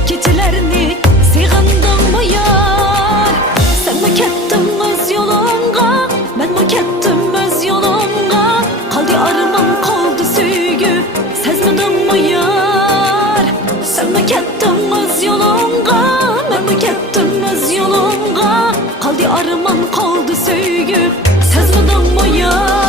keçilerini sığındım mı yar? Sen mi kettin öz yolunga, ben mi kettim öz yolunga? Kaldı armağan kaldı söygü, sezmedin mi yar? Sen mi kettin öz yolunga, ben mi kettim öz yolunga? Kaldı armağan kaldı söygü, sezmedin mi yar?